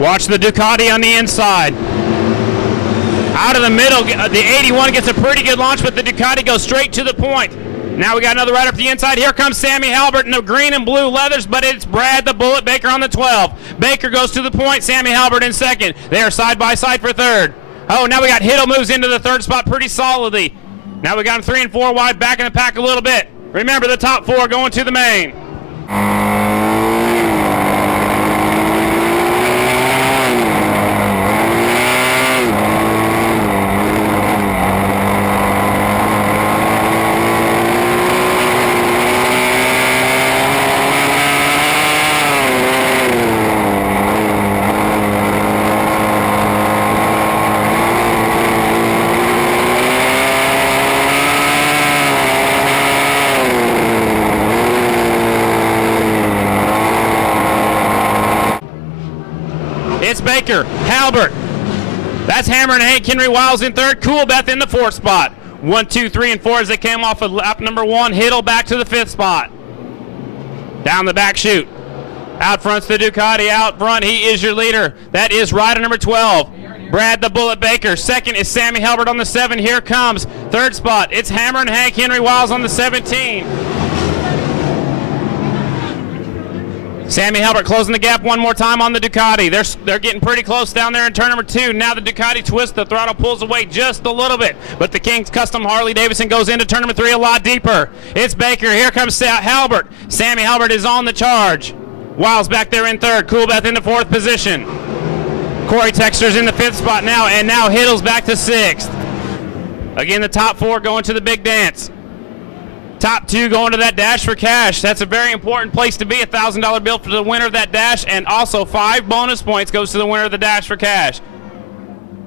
Watch the Ducati on the inside. Out of the middle, the 81 gets a pretty good launch, but the Ducati goes straight to the point. Now we got another rider up the inside. Here comes Sammy Halbert in the green and blue leathers, but it's Brad the Bullet Baker on the 12. Baker goes to the point, Sammy Halbert in second. They are side by side for third. Oh, now we got Hiddle moves into the third spot pretty solidly. Now we got him 3 and 4 wide, back in the pack a little bit. Remember, the top 4 going to the main. It's Baker, Halbert. That's Hammer and Hank. Henry Wiles in third. Coolbeth in the 4th spot. 1, 2, 3, and 4 as they came off of lap number 1. Hiddle back to the 5th spot. Down the back chute. Out front's the Ducati. Out front, he is your leader. That is rider number 12, Brad the Bullet Baker. Second is Sammy Halbert on the 7. Here comes 3rd spot. It's Hammer and Hank. Henry Wiles on the 17. Sammy Halbert closing the gap one more time on the Ducati. They're getting pretty close down there in turn number 2. Now the Ducati twists, the throttle pulls away just a little bit, but the King's Custom Harley Davidson goes into turn number 3 a lot deeper. It's Baker. Here comes Halbert. Sammy Halbert is on the charge. Wiles back there in 3rd. Coolbeth in the 4th position. Corey Texter's in the 5th spot now, and now Hiddle's back to 6th. Again, the top 4 going to the big dance. Top 2 going to that dash for cash. That's a very important place to be. A $1,000 bill for the winner of that dash, and also 5 bonus points goes to the winner of the dash for cash.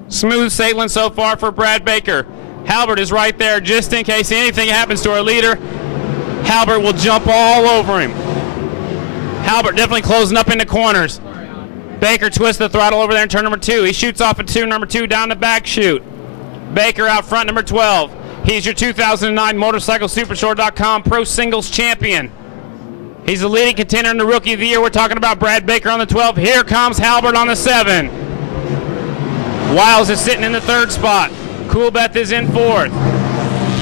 Smooth sailing so far for Brad Baker. Halbert is right there just in case anything happens to our leader. Halbert will jump all over him. Halbert definitely closing up in the corners. Baker twists the throttle over there in turn number 2. He shoots off at number 2 down the back chute. Baker out front, number 12. He's your 2009 MotorcycleSuperstore.com Pro Singles Champion. He's the leading contender in the Rookie of the Year. We're talking about Brad Baker on the 12. Here comes Halbert on the 7. Wiles is sitting in the 3rd spot. Coolbeth is in 4th.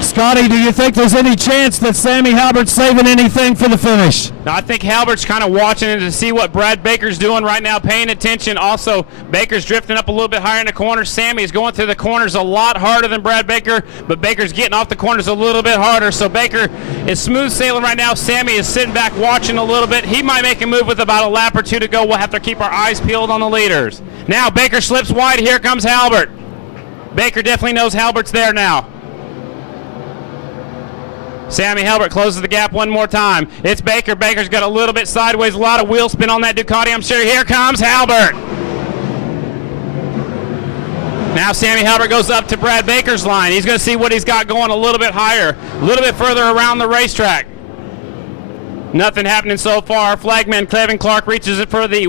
Scotty, do you think there's any chance that Sammy Halbert's saving anything for the finish? Now, I think Halbert's kind of watching it to see what Brad Baker's doing right now, paying attention. Also, Baker's drifting up a little bit higher in the corners. Sammy is going through the corners a lot harder than Brad Baker, but Baker's getting off the corners a little bit harder. So Baker is smooth sailing right now. Sammy is sitting back watching a little bit. He might make a move with about a lap or 2 to go. We'll have to keep our eyes peeled on the leaders. Now Baker slips wide. Here comes Halbert. Baker definitely knows Halbert's there now. Sammy Halbert closes the gap one more time. It's Baker. Baker's got a little bit sideways, a lot of wheel spin on that Ducati, I'm sure. Here comes Halbert. Now Sammy Halbert goes up to Brad Baker's line. He's going to see what he's got going a little bit higher, a little bit further around the racetrack. Nothing happening so far. Flagman Kevin Clark reaches it for the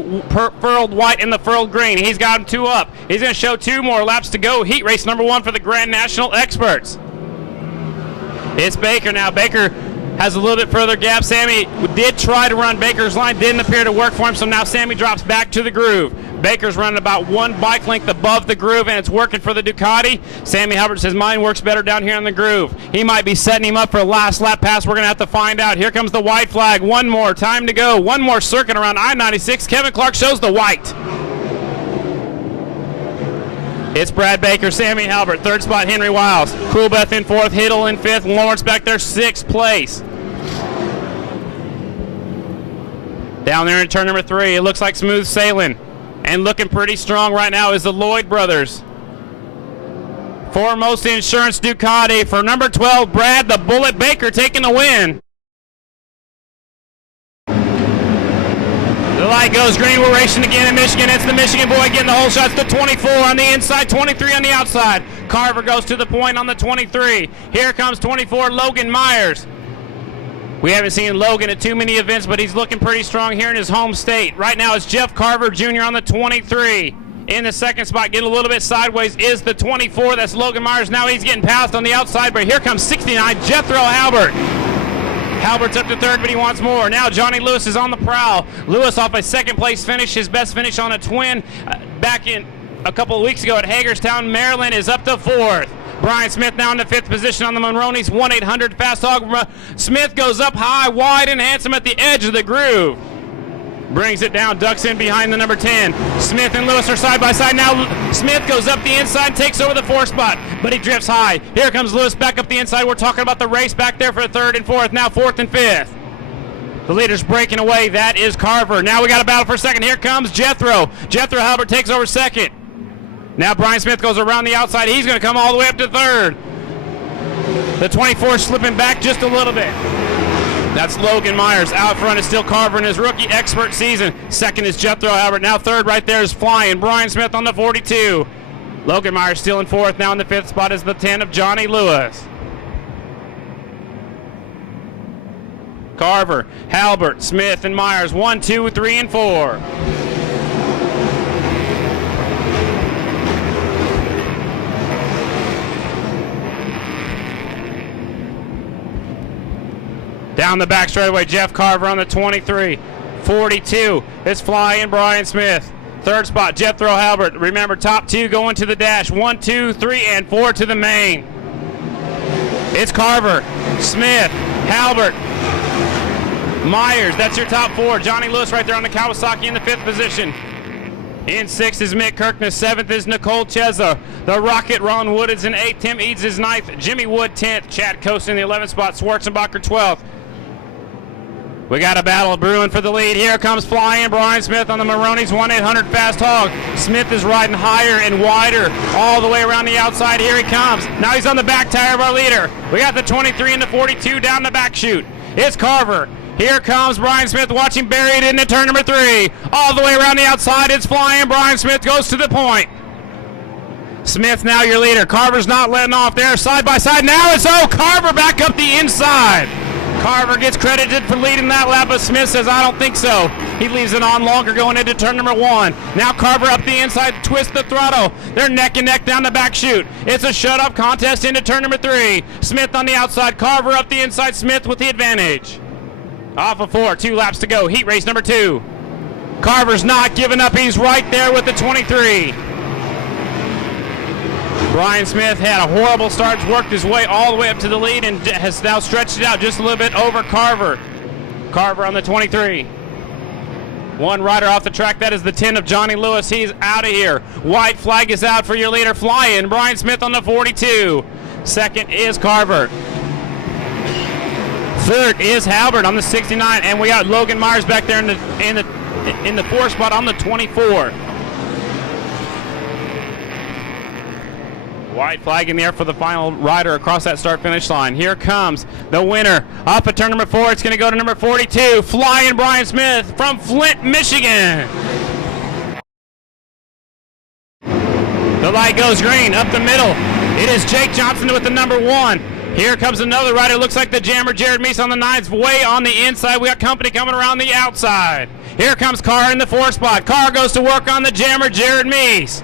furled white and the furled green. He's got him 2 up. He's going to show 2 more laps to go. Heat race number 1 for the Grand National Experts. It's Baker now. Baker has a little bit further gap. Sammy did try to run Baker's line, didn't appear to work for him, so now Sammy drops back to the groove. Baker's running about 1 bike length above the groove, and it's working for the Ducati. Sammy Halbert says mine works better down here in the groove. He might be setting him up for a last lap pass. We're going to have to find out. Here comes the white flag. 1 more. Time to go. 1 more circuit around I-96. Kevin Clark shows the white. It's Brad Baker, Sammy Halbert, 3rd spot, Henry Wiles. Coolbeth in 4th, Hiddle in 5th, Lawrence back there, 6th place. Down there in turn number 3, it looks like smooth sailing. And looking pretty strong right now is the Lloyd brothers. Foremost Insurance Ducati for number 12, Brad the Bullet Baker taking the win. The light goes green. We're racing again in Michigan. It's the Michigan boy getting the whole shots. The 24 on the inside, 23 on the outside. Carver goes to the point on the 23. Here comes 24, Logan Myers. We haven't seen Logan at too many events, but he's looking pretty strong here in his home state. Right now it's Jeff Carver Jr. on the 23. In the 2nd spot, getting a little bit sideways, is the 24. That's Logan Myers. Now he's getting passed on the outside, but here comes 69, Jethro Halbert. Halbert's up to third, but he wants more. Now Johnny Lewis is on the prowl. Lewis off a second place finish, his best finish on a twin back in a couple of weeks ago at Hagerstown, Maryland, is up to fourth. Brian Smith now in the fifth position on the Monroney's 1-800 Fast Hog. Smith goes up high, wide, and handsome at the edge of the groove. Brings it down, ducks in behind the number 10. Smith and Lewis are side by side. Now Smith goes up the inside, takes over the fourth spot, but he drifts high. Here comes Lewis back up the inside. We're talking about the race back there for third and fourth. Now fourth and fifth. The leader's breaking away. That is Carver. Now we got a battle for second. Here comes Jethro. Jethro Halbert takes over second. Now Brian Smith goes around the outside. He's going to come all the way up to third. The 24 slipping back just a little bit. That's Logan Myers. Out front is still Carver in his rookie expert season. Second is Jethro Halbert. Now third right there is flying Brian Smith on the 42. Logan Myers still in fourth. Now in the fifth spot is the 10 of Johnny Lewis. Carver, Halbert, Smith, and Myers. 1, 2, 3, and 4. Down the back straightaway, Jeff Carver on the 23. 42 is flying Brian Smith. Third spot, Jethro Halbert. Remember, top two going to the dash. 1, 2, 3, and 4 to the main. It's Carver, Smith, Halbert, Myers. That's your top four. Johnny Lewis right there on the Kawasaki in the fifth position. In sixth is Mick Kirkness. Seventh is Nicole Cheza. The Rocket, Ron Wood, is in eighth. Tim Eads is ninth. Jimmy Wood 10th. Chad Coast in the 11th spot. Schwarzenbacher 12th. We got a battle brewing for the lead. Here comes flying Brian Smith on the Monroney's 1-800 Fast Hog. Smith is riding higher and wider all the way around the outside. Here he comes. Now he's on the back tire of our leader. We got the 23 and the 42 down the back chute. It's Carver. Here comes Brian Smith watching buried into turn number 3. All the way around the outside, it's flying. Brian Smith goes to the point. Smith now your leader. Carver's not letting off there. Side by side. Now it's Carver back up the inside. Carver gets credited for leading that lap, but Smith says, I don't think so. He leaves it on longer going into turn number 1. Now Carver up the inside, twist the throttle. They're neck and neck down the back chute. It's a shut-up contest into turn number 3. Smith on the outside, Carver up the inside, Smith with the advantage. Off of 4, 2 laps to go. Heat race number 2. Carver's not giving up. He's right there with the 23. Brian Smith had a horrible start, worked his way all the way up to the lead, and has now stretched it out just a little bit over Carver. Carver on the 23. One rider off the track. That is the 10 of Johnny Lewis. He's out of here. White flag is out for your leader, flying Brian Smith on the 42. Second is Carver. Third is Halbert on the 69, and we got Logan Myers back there in the 4th spot on the 24. White flag in the air for the final rider across that start-finish line. Here comes the winner. Off of turn number 4, it's going to go to number 42, flying Brian Smith from Flint, Michigan. The light goes green up the middle. It is Jake Johnson with the number 1. Here comes another rider. Looks like the jammer, Jared Meese on the 9's way on the inside. We got company coming around the outside. Here comes Carr in the 4th spot. Carr goes to work on the jammer, Jared Meese.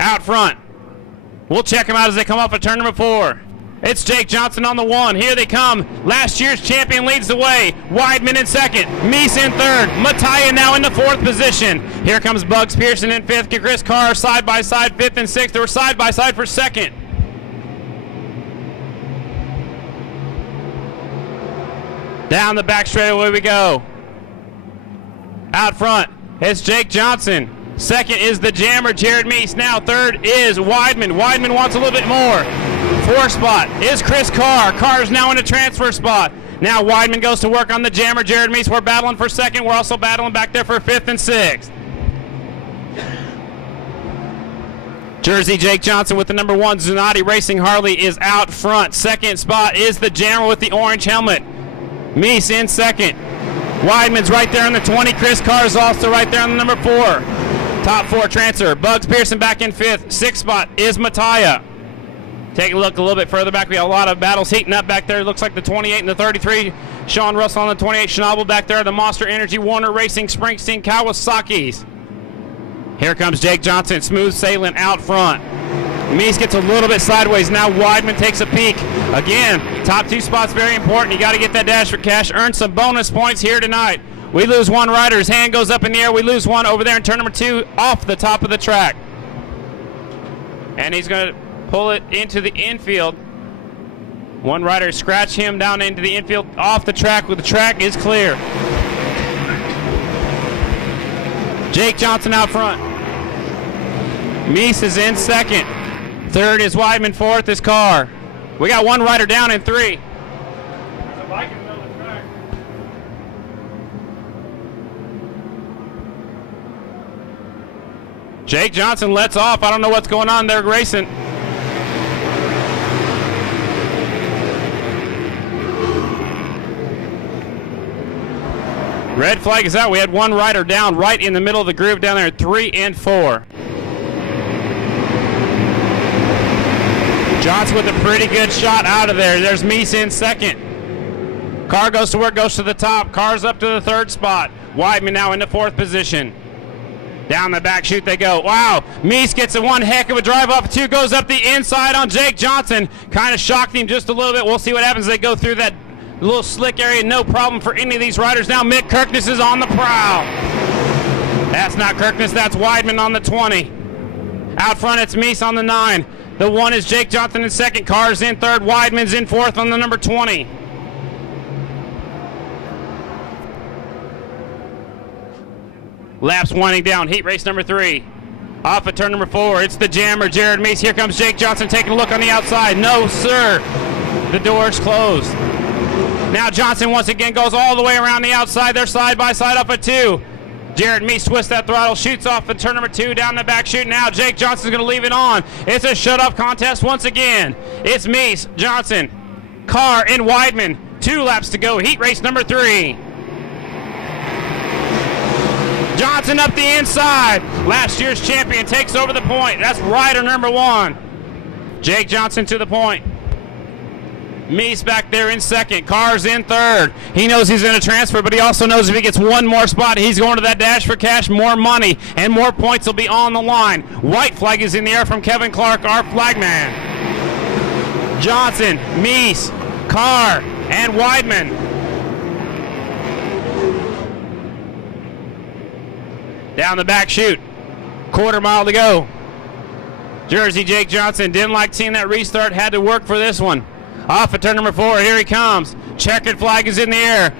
Out front. We'll check them out as they come off of turn number 4. It's Jake Johnson on the 1. Here they come. Last year's champion leads the way. Weidman in 2nd. Meese in 3rd. Mattia now in the 4th position. Here comes Bugs Pearson in 5th. Chris Carr side by side 5th and 6th. They were side by side for 2nd. Down the back straightaway we go. Out front, it's Jake Johnson. 2nd is the jammer, Jared Meese. Now 3rd is Weidman. Weidman wants a little bit more. 4th spot is Chris Carr. Carr's now in a transfer spot. Now Weidman goes to work on the jammer, Jared Meese. We're battling for 2nd. We're also battling back there for 5th and 6th. Jersey Jake Johnson with the number 1. Zunati Racing Harley is out front. 2nd spot is the jammer with the orange helmet. Meese in 2nd. Weidman's right there on the 20. Chris Carr is also right there on the number 4. Top 4 transfer. Bugs Pearson back in 5th. 6th spot is Mattia. Take a look a little bit further back. We got a lot of battles heating up back there. Looks like the 28 and the 33. Sean Russell on the 28. Schnabel back there. The Monster Energy, Warner Racing, Springsteen, Kawasaki's. Here comes Jake Johnson. Smooth sailing out front. Meese gets a little bit sideways. Now Weidman takes a peek. Again, top 2 spots very important. You got to get that dash for cash. Earn some bonus points here tonight. We lose one rider. His hand goes up in the air. We lose one over there in turn number 2 off the top of the track. And he's going to pull it into the infield. One rider scratch him down into the infield off the track. The track is clear. Jake Johnson out front. Meese is in second. Third is Weidman. Fourth is Carr. We got one rider down in 3. Jake Johnson lets off. I don't know what's going on. They're racing. Red flag is out. We had one rider down right in the middle of the groove down there at 3 and 4. Johnson with a pretty good shot out of there. There's Meese in second. Carr goes to work, goes to the top. Carr's up to the 3rd spot. Weidman now into 4th position. Down the back chute they go. Wow, Meese gets a one heck of a drive off 2, goes up the inside on Jake Johnson. Kind of shocked him just a little bit. We'll see what happens. They go through that little slick area. No problem for any of these riders. Now Mick Kirkness is on the prowl. That's not Kirkness, that's Weidman on the 20. Out front it's Meese on the 9. The 1 is Jake Johnson in second. Carr's in third. Weidman's in 4th on the number 20. Laps winding down. Heat race number 3. Off at turn number 4. It's the jammer, Jared Meese. Here comes Jake Johnson taking a look on the outside. No, sir. The door's closed. Now Johnson once again goes all the way around the outside. They're side by side up at 2. Jared Meese twists that throttle, shoots off at turn number 2, down the back chute. Now Jake Johnson's going to leave it on. It's a shut-up contest once again. It's Meese, Johnson, Carr, and Weidman. 2 laps to go. Heat race number 3. Johnson up the inside. Last year's champion takes over the point. That's rider number 1. Jake Johnson to the point. Meese back there in second. Carr's in third. He knows he's in a transfer, but he also knows if he gets one more spot, he's going to that dash for cash. More money and more points will be on the line. White flag is in the air from Kevin Clark, our flagman. Johnson, Meese, Carr, and Weidman. Down the back chute. Quarter mile to go. Jersey Jake Johnson didn't like seeing that restart, had to work for this one. Off at turn number 4, here he comes. Checkered flag is in the air.